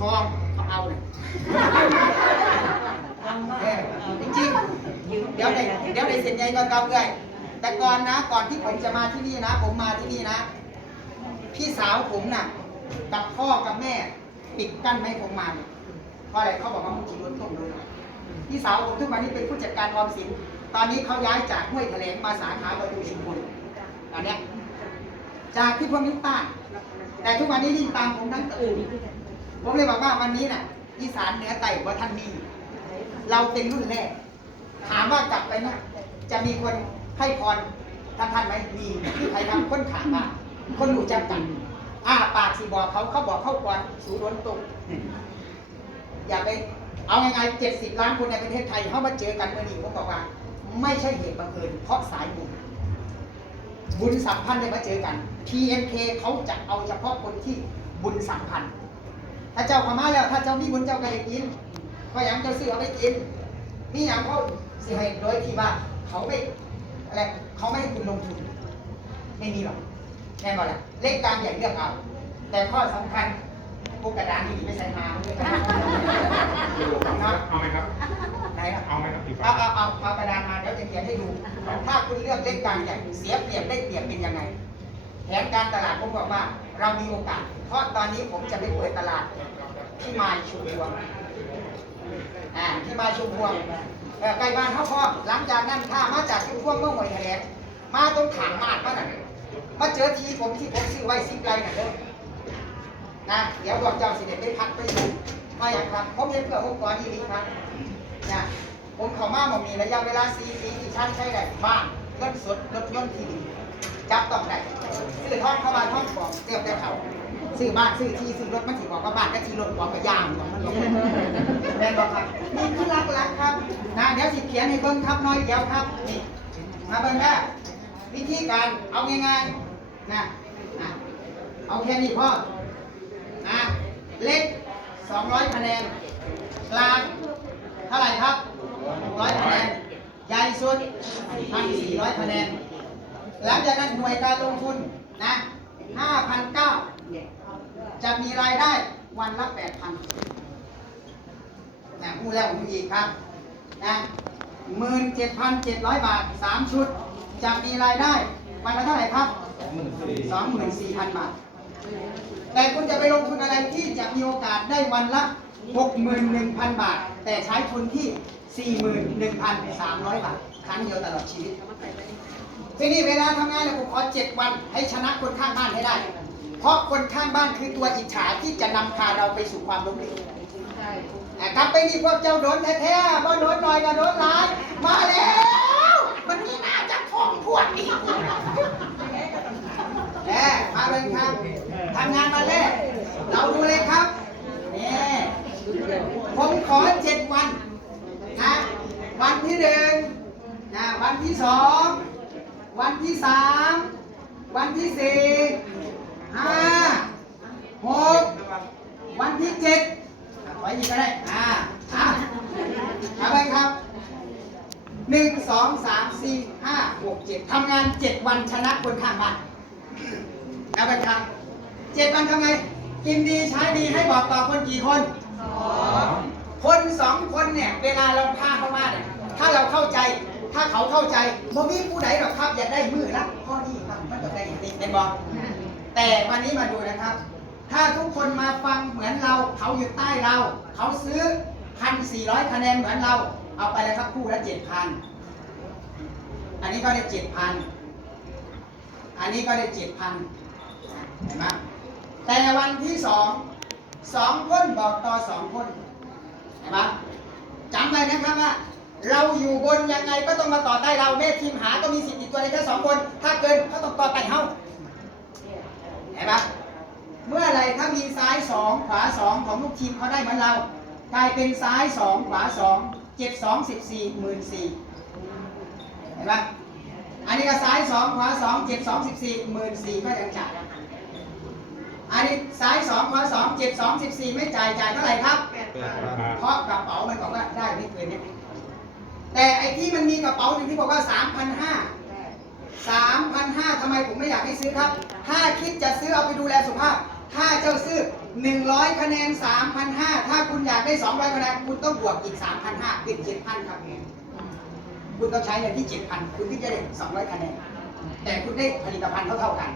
ทองเขาเอาเนี่ยเออจริงๆเดี๋ยวได้เดี๋ยวได้เซ็นใหญ่ก่อนครับเลยแต่ก่อนนะ ก่อนที่ผมจะมาที่นี่นะ ผมมาที่นี่นะ พี่สาวผมน่ะ กับพ่อกับแม่ ปิดกั้นไม่ให้ผมมาเนี่ยเพราะอะไรเขาบอกว่ามึงขี่รถต้มเลยพี่สาวผมทุกวันนี้เป็นผู้จัดการออมสิน ตอนนี้เขาย้ายจากห้วยแถลงมาสาขาประตูชุมพลอันเนี้ยจากที่พวกนี้ต้านแต่ทุกวันนี้วิ่งตามผมทั้งตื่น ผมเลยบอกว่าวันนี้น่ะอีสานเหนือไต่ว่าท่านมี เราเป็นรุ่นแรก ถามว่ากลับไปนะจะมีคนให้พรท่านท่านไหมมีคือใครทำคนถามมาคนรู้จักกันอ้าปากสีบอกเขาเขาบอกเข้าก่อนสูร้นตรงอย่าไปเอาไงๆเจ็ดสิบล้านคนในประเทศไทยเข้ามาเจอกันเมื่อนี้ผมบอกว่า ไม่ใช่เหตุบังเอิญเพราะสายบุญบุญสัมพันธ์ได้มาเจอกัน TMK เขาจะเอาเฉพาะคนที่บุญสัมพันธ์ ถ้าเจ้าพม่าแล้ว ถ้าเจ้ามีบุญเจ้าก็ได้กินก็ยังเจ้าซื้อเอาไปกินนี่อย่างเขาสิให้โดยที่ว่าเขาไม่อะไรเขาไม่ให้คุณลงทุน ไม่มีหรอกแน่นอนแหละเลขการอย่างเลือกเอา แต่ข้อสำคัญพวกกระดานนี่ไม่ใช่มาด้วยกันเนาะเอาไหมครับไหนครับเอาไหมครับอีกเอาเอาเอาเอากระดานมาเดี๋ยวจะเขียนให้ดู ถ้าคุณเลือกเล่นกลางใหญ่เสียเปรียบได้เปรียบเป็นยังไง แผนการตลาดผมบอกว่าเรามีโอกาส เพราะตอนนี้ผมจะไปเปิดตลาดที่มาชุมพวงอ่าที่มาชุมพวงเอ่อใกล้บ้านเขาพอหลังจากนั้นถ้ามาจากชุมพวงเมื่อหวยแถลงมาตรงถางมาดมาหน่ะมาเจอทีผมที่ผมซื้อไว้สิบไรน่ะเด้อนะเดี๋ยวบอกเจ้าสิเด็ดได้พักไปดูมาอย่างครับผมเห็นเพื่อองค์กรยี่ลีครับนะผมเข้ามาหมองมีระยะเวลา4ปีที่ท่านใช้ได้บ้านเงินสดรถยนต์ที่ดิน จับต้องได้ซื้อทองเข้ามาทองของเตรียมได้เขาซื้อบ้านซื้อที่ซื้อรถมันถือบอกว่าบ้านก็ที่รถของกับยางของมันลงแม่บอกครับนี่คือหลักๆครับนะเดี๋ยวสิเขียนให้เบิ่งครับน้อยเดียวครับนี่มาเบิ่งนะวิธีการเอาง่ายๆนะนะเอาแค่นี้พ่อนะเล็ก 200คะแนนกลางเท่าไหร่ครับ600คะแนนใหญ่สุด1,400คะแนน หลังจากนั้นหน่วยการลงทุนนะ5,900จะมีรายได้วันละ 8,000นะพูดแล้วผมอีกครับนะ17,700 บาท 3 ชุด จะมีรายได้วันละเท่าไหร่ครับ 24,000 บาท แต่คุณจะไปลงทุนอะไรที่จะมีโอกาสได้วันละ 61,000 บาท แต่ใช้ทุนที่ 41,300 บาท ครั้งเดียวตลอดชีวิต ทีนี้เวลาทำงานเนี่ยผมขอ7วันให้ชนะคนข้างบ้านให้ได้ เพราะคนข้างบ้านคือตัวอิจฉาที่จะนำพาเราไปสู่ความล้มเหลวอะกลับไปนี่พวกเจ้าโดนแท้ๆบ่โดนหน่อยก็โดนหลาย มาแล้ว มันนี่น่าจะท่องพวดนี่กูแหมมาเลยครับทำงานมาแรกเราดูเลยครับนี่ผมขอเจ็ดวันนะวันที่หนึ่งนะวันที่สอง วันที่สามวันที่สี่ห้าหกวันที่เจ็ดอะขออีกก็ได้อ่าอะเอาไปครับหนึ่งสองสามสี่ห้าหกเจ็ดทำงานเจ็ดวันชนะคนข้างบ้านเอาไปครับเจ็ดวันทำไง กินดีใช้ดีให้บอกต่อคนกี่คนสองคนสองคนเนี่ย เวลาเราพาเข้ามาเนี่ยถ้าเราเข้าใจ ถ้าเขาเข้าใจบ่มีผู้ใดหรอกครับ อยากได้มือละข้อนี้ครับมันจะได้จริงเป็นบอกแต่วันนี้มาดูนะครับ ถ้าทุกคนมาฟังเหมือนเรา เขาอยู่ใต้เรา เขาซื้อพันสี่ร้อยคะแนนเหมือนเรา เอาไปเลยครับคู่ละเจ็ดพันอันนี้ก็ได้เจ็ดพันอันนี้ก็ได้เจ็ดพันเห็นไหมแต่วันที่สองสองคนบอกต่อสองคนเห็นไหมจำไว้นะครับว่า เราอยู่บนยังไงก็ต้องมาต่อใต้เราแม่ทีมหาก็มีสิทธิ์ติดตัวในแค่สองคน ถ้าเกินก็ต้องต่อใต้เฮาเห็นไหมเมื่อไรถ้ามีซ้ายสองขวาสองของลูกทีมเขาได้เหมือนเรา กลายเป็นซ้ายสองขวาสองเจ็ดสองสิบสี่หมื่นสี่เห็นไหมอันนี้ก็ซ้ายสองขวาสองเจ็ดสองสิบสี่หมื่นสี่ก็ยังจ่ายอันนี้ซ้ายสองขวาสองเจ็ดสองสิบสี่ไม่จ่ายจ่ายเท่าไหร่ครับ เพราะกระเป๋ามันบอกว่าได้ไม่เกินนี้ แต่ไอ้ที่มันมีกระเป๋าหนึ่งที่บอกว่าสามพันห้าสามพันห้าทำไมผมไม่อยากให้ซื้อครับ ถ้าคิดจะซื้อเอาไปดูแลสุขภาพ ถ้าเจ้าซื้อ 100 คะแนน 3,500 ถ้าคุณอยากได้ 200 คะแนน คุณต้องบวกอีก 3,500 เป็น 7,000 ครับคุณต้องใช้เงินที่ 7,000 คุณที่จะได้ 200 คะแนน แต่คุณได้ผลิตภัณฑ์เท่าๆกัน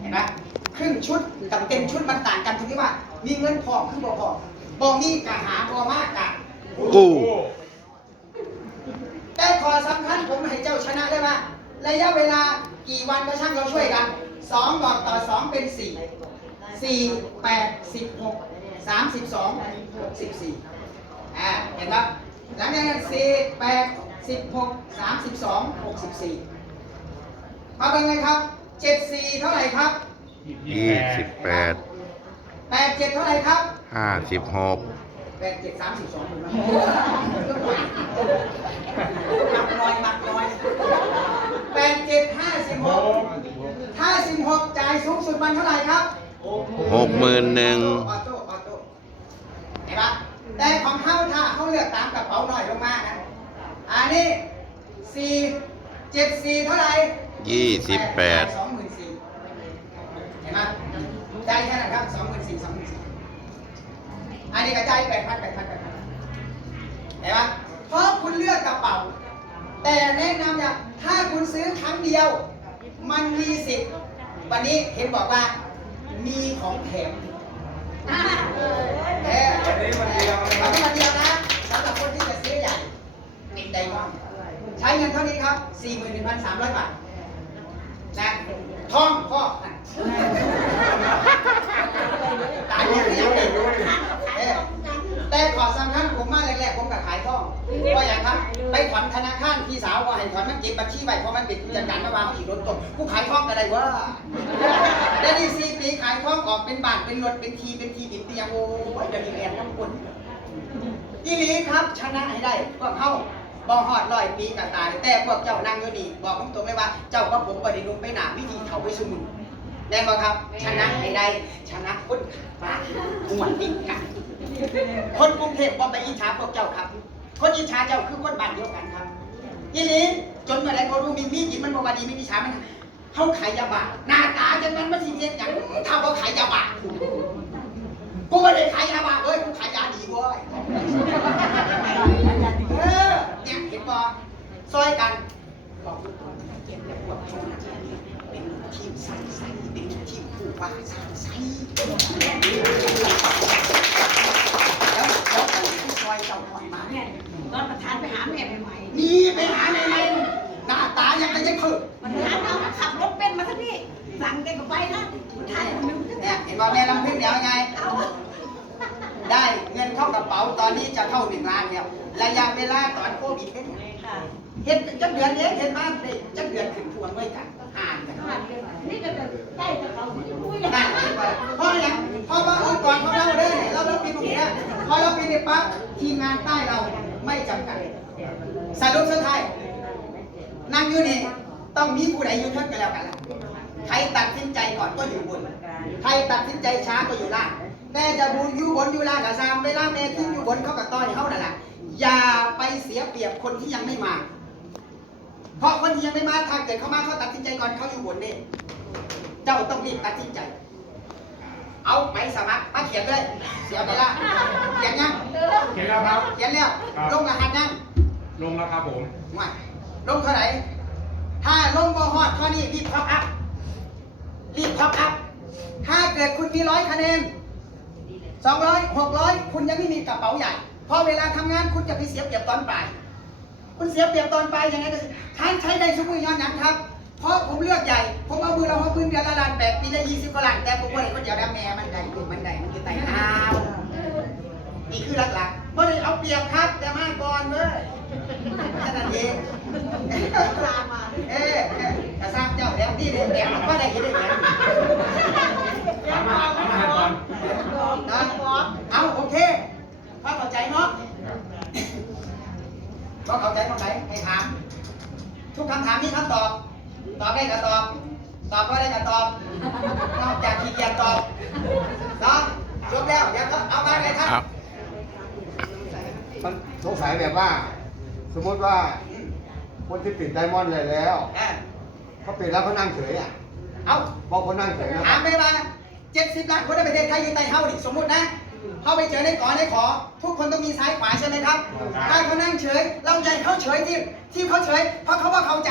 เห็นไหมครึ่งชุดกับเต็มชุดมันต่างกันตรงที่ว่า มีเงินพอคือบ่พอบอมีกะหาบอมากกะกู้ แต่ขอสำคัญผมให้เจ้าชนะได้ว่าระยะเวลากี่วันก็ช่างเราช่วยกันสองบอกต่อสองเป็นสี่สี่แปดสิบหกสามสิบสองสิบสี่อ่าเห็นปะหลังจากนั้นสี่แปดสิบหกสามสิบสองหกสิบสี่มาเป็นไงครับเจ็ดสี่เท่าไหร่ครับยี่สิบแปดแปดเจ็ดเท่าไหร่ครับห้าสิบหกแปดเจ็ดสามสิบสองมั กน้อยมักน้อยแปดเจ็ดห้าสิบหกห้าสิบหกจ่ายสูงสุดมันเท่าไหร่ครับหกหมื่นหนึ่งออโต้ออโต้เห็นปะแต่ของเขาถ้าเขาเลือกตามกระเป๋าหน่อยลงมานะอันนี้สี่เจ็ดสี่เท่าไหร่ยี่สิบแปดสองหมื่นสี่เห็นไหมจ่ายแค่นั้นครับสองหมื่นสี่สองหมื่นสี่อันนี้กระจายแปดพันแปดพันแปดพันเห็นไหม เพราะคุณเลือกกระเป๋า แต่แนะนำอย่างถ้าคุณซื้อครั้งเดียว มันมีสิทธิ์วันนี้เห็นบอกว่า มีของแถมเออวันนี้วันเดียววันนี้วันเดียวนะสำหรับคนที่จะซื้อใหญ่ติดไดมอนด์ใช้เงินเท่านี้ครับ 41,300 บาทนะทองพ่อตายเนี่ยไม่อยากเด็กเออแต่ขอสำคัญ ทองเพราะอย่างครับไปถอนธนาคารพี่สาวว่าให้ถอนมันเก็บบัญชีไว้เพราะมันเป็นกิจการระหว่างขี่รถตกกูขายทองก็ได้ว่าแล้วนี่สี่ปีขายทองออกเป็นบาทเป็นรถเป็นทีเป็นทีดินเตียงโอ้ยเดี๋ยวนี้แอนน้ำคนอีลีครับชนะให้ได้พวกเข้าบ่ฮอดร้อยปีก็ตายแต่พวกเจ้านั่งอยู่นี่บอกตรงเลยว่า เจ้ากับผมบ่ได้ลงไปหนาวิธีเขาไปสุมุนได้บ่ครับ ชนะให้ได้ชนะคนปากหวติดกันคนกรุงเทพบ่ไปอิจฉาพวกเจ้าครับ คนอิจฉาเจ้าคือคนบ้านเดียวกันครับอีหลีจนเมื่อไรเขารู้มีมีกินมันบ่ว่าดีม่อิจฉามันเขาขายยาบ้าหน้าตาจังมันมันสิเฮ็ดหยังถ้าบ่ขายยาบ้ากูไม่ได้ขายยาบ้าเอ้ยกูขายยาดีเว้ยเออเนี่ยเห็นบ่ซอยกันบอกทุกคนเก็บแต่พวกชนเป็นทีมใส่ใสเป็นทีมผู้ว่าใส่ใส นี่ไปหาในในหน้าตายังไงยังคือๆประธานเอาขับรถเป็นมาที่นี่สั่งแกก็ไปนะประธานคนนึงเนี่ยเห็นว่าแม่ลำพึ่งเดี๋ยวไง เอาได้เงินเข้ากระเป๋าตอนนี้จะเข้าหนึ่งล้านแล้วระยะเวลาตอนโควิดเป็นค่ะเห็นจักเดือนเองเห็นบ้านได้จักเดือนถึงทวงไว้กันอ่านกันนี่ก็จะได้จะเขาที่คุยนั่นเห็นว่าเพราะอย่างเพราะว่าองค์กรของเราเลยเราเราเป็นตรงนี้พอเราเป็นในปั๊บทีมงานใต้เราไม่จำกัด สรุปสุดท้ายนั่งอยู่นี่ต้องมีผู้ใดอยู่เทิงกันแล้วกันล่ะใครตัดสินใจก่อนก็อยู่บน ใครตัดสินใจช้าก็อยู่ล่างแม่จะบูอยู่บนอยู่ล่างกับซามเวลาแม่ทิ้งอยู่บนเขากับต้อยเขานั่นแหละอย่าไปเสียเปรียบคนที่ยังไม่มา เพราะคนที่ยังไม่มาถ้าเกิดเขามาเขาตัดสินใจก่อนเขาอยู่บนเด้เจ้าต้องรีบตัดสินใจ เอาไปสมัครมาเขียนเลย เสียเวลาเขียนยังเห็นแล้วครับเขียนแล้วลงรหัสยัง ลงแล้วครับผมว่าลงเท่าไหร่ถ้าลงบ่ฮอดข้อนี้รีบท็อปอัพรีบท็อปอัพถ้าเกิดคุณมีร้อยคะแนนสองร้อยหกร้อยคุณยังไม่มีกระเป๋าใหญ่พอเวลาทำงานคุณจะไปเสียเปรียบตอนปลาย คุณเสียเปรียบตอนปลายยังไงก็ท่านใช้ได้สมุนย้อนหยังครับเพราะผมเลือกใหญ่ ผมเอามือเราเอาพื้นเดือนละล้านแปดปีละยี่สิบกว่าล้านแต่ผมว่าเด็กคนเดียวแล้แม่มันได้ลูกมันได้มันอยู่ต้เท้านี่คือหลักๆไม่ได้เอาเปรียบครับแต่มาก่อนเว้ยแค่ นั้นเองเอ๊ะเอ๊ะกระซ้ำเจ้าแดงที่เด็กแดงก็ได้ยินได้แดงถามมาถามมาก่อนเนาะเอาโอเคพอเข้าใจเนาะพอเข้าใจตรงไหนให้ถาม ทุกคำถามมีคำตอบ ตอบได้ก็ตอบ ตอบก็ได้ก็ตอบ นอกจากขี้เกียจตอบเนาะจบแล้วเดี๋ยวก็เอามาเลยครับครับมันสงสัยแบบว่า สมมติว่า คนที่ติดไดมอนด์เลยแล้วเอ้ยเขาปิดแล้วเขานั่งเฉยอะเอาพอคนนั่งเฉยนะถามไปว่าเจ็ดสิบล้านคนในประเทศไทยอยู่ใต้เฮานี่สมมุตินะเขาไปเจอในก่อในขอ ทุกคนต้องมีซ้ายขวาใช่ไหมครับถ้าเขานั่งเฉย เราใจเขาเฉยที่ที่เขาเฉย เพราะเขาว่าเข้าใจ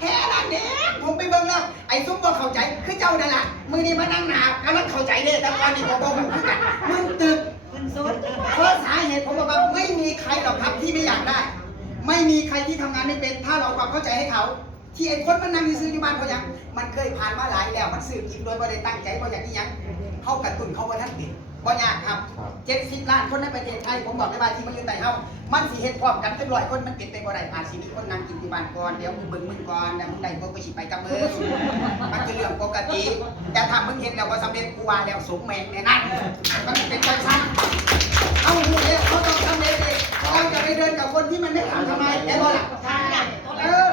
แค่นั้นเองผมไปเบิ่งแล้ว ไอ้ซุปบ่เข้าใจคือเจ้านั่นแหละมือนี้มานั่งหนาวกำลังเข้าใจเด้แต่ก่อนนี่ผมบอกมันคือกันมึงตึกมัน สดเพราะสาเหตุผมบอกว่าไม่มีใครหรอกครับที่ไม่อยากได้ ไม่มีใครที่ทำงานไม่เป็น ถ้าเราความเข้าใจให้เขา ที่ไอ้คนมันนั่งอยู่ซื้ออยู่บ้านเขายังมันเคยผ่านมาหลายแล้ว มันซื้อกินโดยไม่ได้ตั้งใจเพราะอย่างนี้ยังเขากระตุ้นเขาว่าท่านติด บ่ยากครับ เจ็ดสิบล้านคนในประเทศไทยผมบอกได้ว่าที่มันอยู่ใต้เฮามันสิเฮ็ดพร้อมกันเป็นร้อยคนมันเป็นไปบ่ได้อาจสิมีคนนั่งกินที่บ้านก่อนเดี๋ยวมึงเบิ่งมึงก่อนแล้วมึงได้บ่ก็สิไปกับมึงมันคือเรื่องปกติ แต่ถ้ามึงเห็นแล้วบ่สำเร็จกูว่าแล้วสมแม่งแน่นั่นมันเป็นจังซั่นเอาหูเนี่ยเขาต้องทำเองดิเราจะไปเดินกับคนที่มันไม่ทำทำไมแน่นอนล่ะทางใหญ่เออ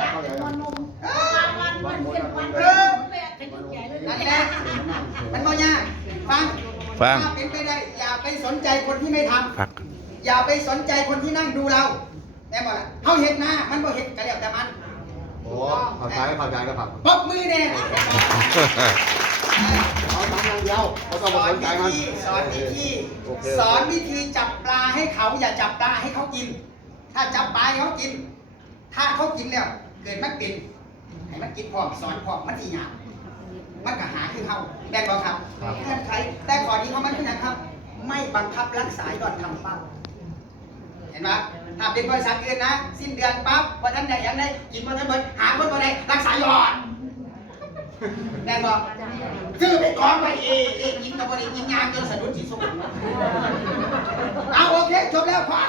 วันนมเออ วันวันเป็นวันเป็นยุคใหญ่เลย นั่นแหละมันบ่ยากฟัง ฟัง ถ้าเป็นไปได้อย่าไปสนใจคนที่ไม่ทพักำอย่าไปสนใจคนที่นั่งดูเราแน่นอนล่ะเขาเห็นหน้ามันบ่เห็นกันแล้วแต่มันโอ้เข้าใจเข้าใจแล้วครับปรบมือแน่เอาทำอย่างเดียวเขาต้องสมาอสนนใจวิมันธีสอนวิธีโอเคสอนวิธีจับปลาให้เขาอย่าจับปลาให้เขากิน ถ้าจับปลาให้เขากิน ถ้าเขากินแล้วเกิดมันเป็นให้มันกินพร้อมสอนพร้อมมันทีหยาบมันก็หาคือเขาแม่นบอครับเงื่อนไขแต่ ขอนี้เขามันคือนะครับ ไม่บังคับรักษายอดทำเป้าเห็นไหมถ้าเป็นบริษัทอื่นนะ สิ้นเดือนปั๊บวันนั้นใดยังได้กินวันนั้นเบิดหาคนวันใดรักษายอดแน่นบอกคือไปกองไปเอเอกินกับบริกินงานจนสะดุดสีสุกเอาโอเคจบแล้วพ่อ